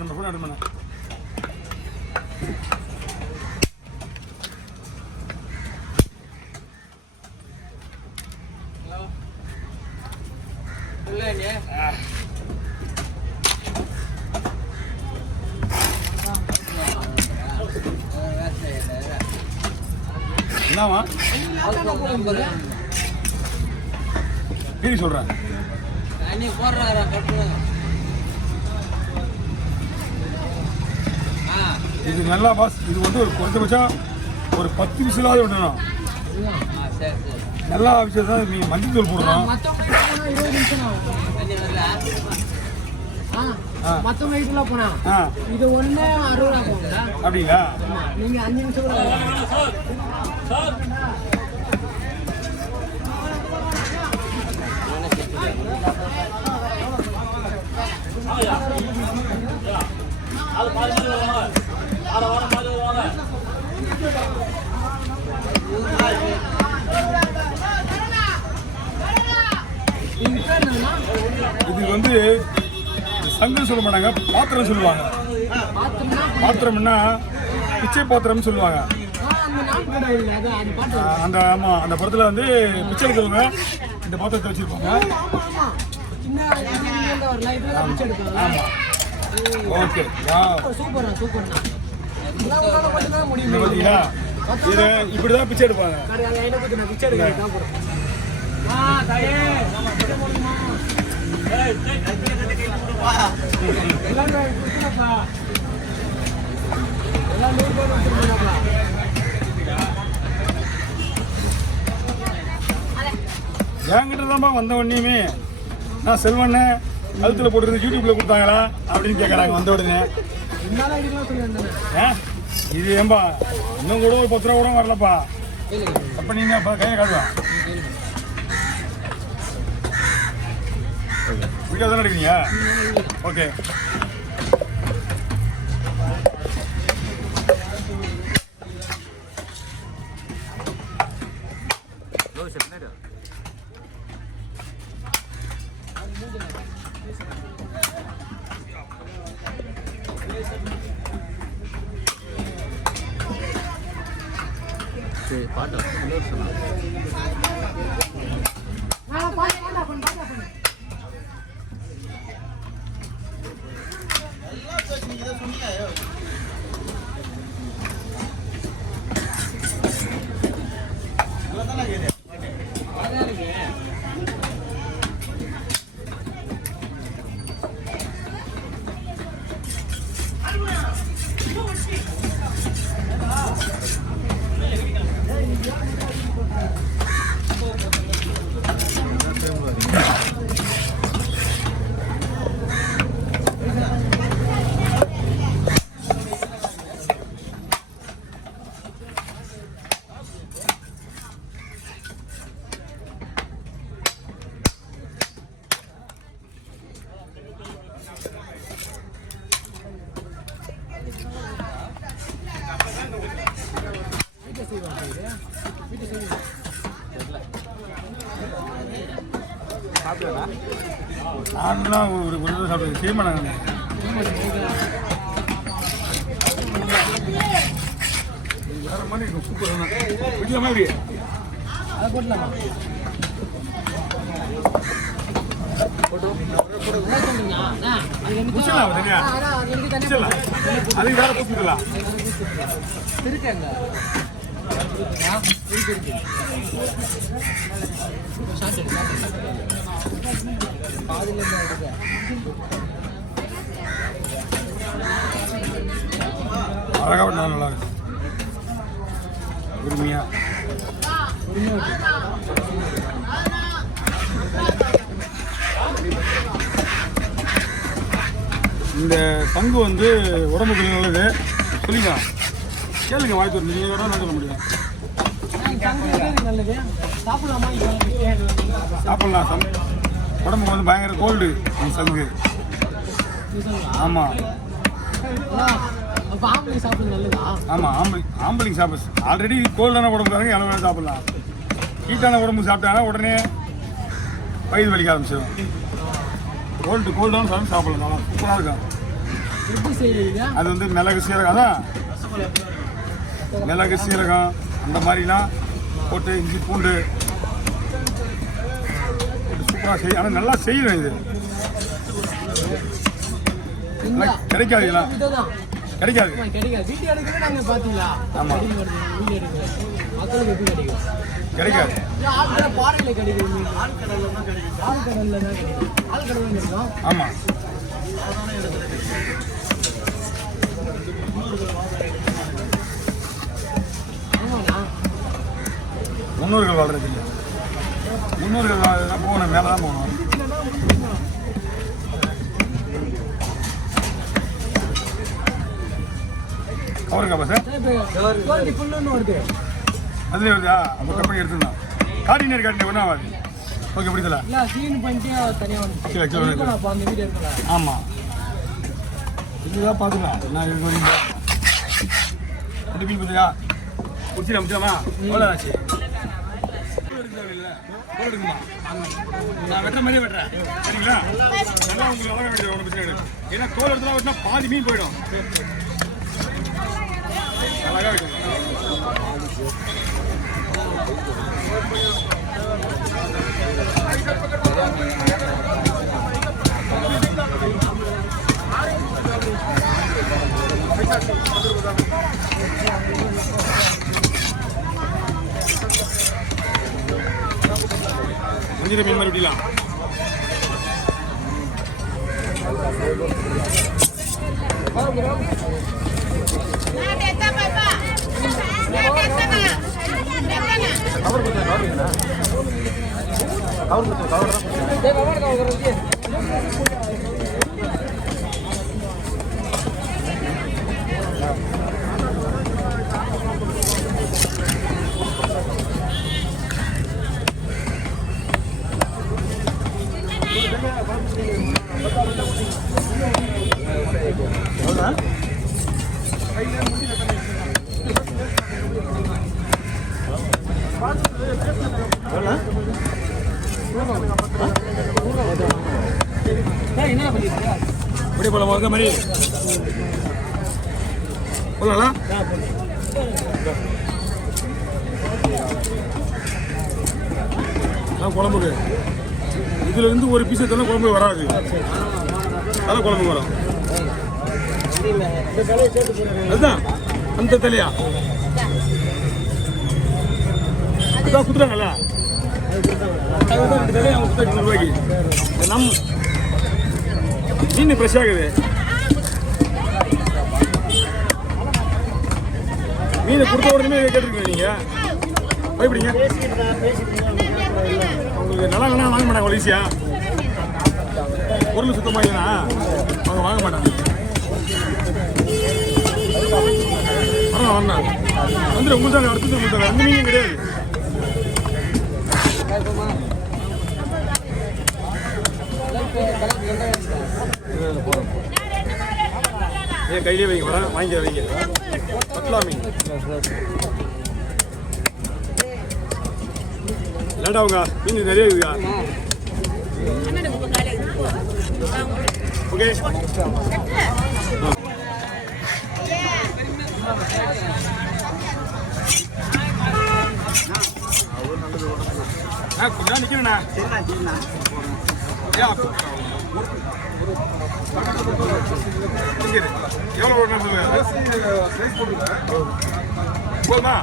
நம்ம phone attend பண்ண. என்னவா சொல்றேன் இது நல்லா பாஸ். இது வந்து ஒரு குறைஞ்சபட்சம் ஒரு 10 விசிலாவது விடணும். நல்லா விஷயம் தான். நீ மஞ்சள் தூள் போடணும். மொத்தம் 20 போனா இது ஒண்ணு 60 போகுங்க. அப்படிங்களா? நீங்க 5 நிமிஷம் இது வந்து சங்கு சொல்ல மாட்டாங்க, பாத்திரம் சொல்லுவாங்க. பாத்திரம்னா பிச்சை பாத்திரம்னு சொல்லுவாங்க. அந்த ஆமாம், அந்த படத்தில் வந்து பிச்சை எடுக்கிறவங்க இந்த பாத்திரத்தை வச்சுருப்பாங்க. ஆமாம், ஓகே. பார்த்தீங்களா, இது இப்படி தான் பிச்சை எடுப்பாங்க. என்கிட்ட தான்ப்பா வந்த உடனேயுமே நான் செல்வண்ணே கழுத்தில் போட்டுருந்து யூடியூப்ல கொடுத்தாங்களா அப்படின்னு கேட்குறாங்க வந்த உடனே. இது ஏன்பா இன்னும் கூட ஒரு 10 ரூபா கூட வரலப்பா. அப்போ நீங்கள் கையை காட்டுவா வீட்டில் தானே எடுக்கிறீங்க? ஓகே. நான்லாம் ஒரு தடவை சாப்பிடுறது செய்யமாட்டாங்க. வேற மாதிரி இருக்கும், சூப்பர். வீட்டில் மாதிரி அதை போட்டலாமா? அதுக்கு வேற போட்டுக்கலாம். இருக்காங்க அழகா நல்லா இருக்கு. உரிமையா இந்த பங்கு வந்து உடம்புக்கு நல்லது. சொல்லிக்கலாம், கேளுங்க, வாய்ப்பு இருக்கு. நீங்கள் வேணா சொல்ல முடியும். சாப்பிடலாம். உடம்புக்கு வந்து பயங்கர கோல்டு சங்கு. ஆமாம் ஆமாம், ஆம்பளைங்க சாப்பிடு. ஆல்ரெடி கோல்டான உடம்புக்காரங்க எவ்வளோ வேணும் சாப்பிடலாம். ஹீட்டான உடம்பு சாப்பிட்டாங்கன்னா உடனே வயிறு வலிக்க ஆரம்பிச்சிடும். கோல்டான சாப்பிடலாம், நல்லா சூப்பராக இருக்கும். எப்படி செய்யுங்க? அது வந்து மிளகு சீரகம், அதான் மிளகு சீரகம் அந்த மாதிரிலாம் போட்டு இஞ்சி பூண்டு சூப்பராக செய்யும். ஆனால் நல்லா செய்யணும். இது கிடைக்காது, இதெல்லாம் இதுதான் கிடைக்காது. கிடைக்காது. வீட்டு எடுக்கவே நாங்கள் பார்த்தீங்களா? ஆமாம், வீட்டு எடுக்கல மக்களுக்கு எப்படி கிடைக்கும்? கிடைக்காது. ஆழ்கடல் பாறையில் கிடைக்குது. ஆழ்கடலில் தான் கிடைக்கும். ஆழ்கடலில் தான் கிடைக்கும். ஆழ்கடல் கிடைக்கும். ஆமாம், ஆமாண்ணா. முன்னோர்கள் வாழ்றது இல்லை. முன்னோர்கள் வாழ்றதுனா போகணும், மேலே தான் போகணும். கவருங்கப்பா சார், குவாலிட்டி ஃபுல்லுன்னு வருது. அதுலேயே வருதா? அப்போ கம்பெனி எடுத்துருந்தோம். கார்டினேட் கார்டினேட் ஒன்றும் ஆகாது. ஓகே, பிடிக்கல. இல்லை க்ளீன் பண்ணிட்டு தனியாக வந்து அப்போ அந்த வீடு இருக்கலாம். ஆமாம், இதுதான் பார்த்துக்கலாம். நான் இது வரீங்க மீன் பார்த்தியா? குடிச்சு முடிச்சாமா? எவ்வளோ ஆச்சு? எடுக்குமா? நான் வெட்டுற மாதிரியே வெட்டுறேன், சரிங்களா? நல்லா உங்களுக்கு அழகாக வேண்டியது ஒன்று பிரச்சனை கிடையாது. ஏன்னா கோல் எடுத்துலாம் வெட்டினா பாதி மீன் போயிடும். அழகாக இருக்கும். மஞ்சள் மீன் மாதிரி விடலாம். இப்படி போல போக மாதிரி போடலாம். குழம்புக்கு இதுல இருந்து ஒரு பீஸ் எடுத்தாலும் குழம்பு வராது. அதான் குழம்பு வரும். அதுதான் அந்த தலையா அதான் குத்துறாங்கல்ல, ரூபாய்க்கு நம் மீன் ஃப்ரெஷ் ஆகுது. மீனை கொடுத்த உடனே கேட்டுருக்கீங்க நீங்கள், பயப்படுங்க. உங்களுக்கு நல்லா வேணா வாங்க மாட்டாங்க. அவ்வளோ ஈஸியாக பொருள் சுத்தமாக இல்லைன்னா அவங்க வாங்க மாட்டாங்க. வரணும் வந்துடும். உங்களுக்கு தான் அடுத்தது கொடுத்தாங்க. அந்த மீனும் கிடையாது. ஏன் கையிலே வைங்க, வர வாங்கி வைங்க. பத்தலா மீன் லேட்டாவுங்க. மீன் நிறைய இருக்குங்க. ஓகே, கொஞ்சம் நிற்கிறேண்ணா. எவ்வளோ போதுமா?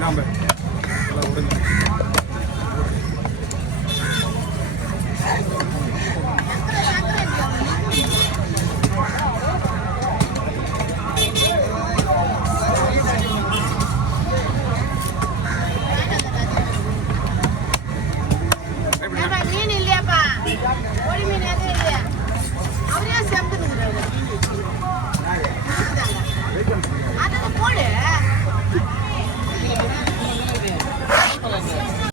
நாம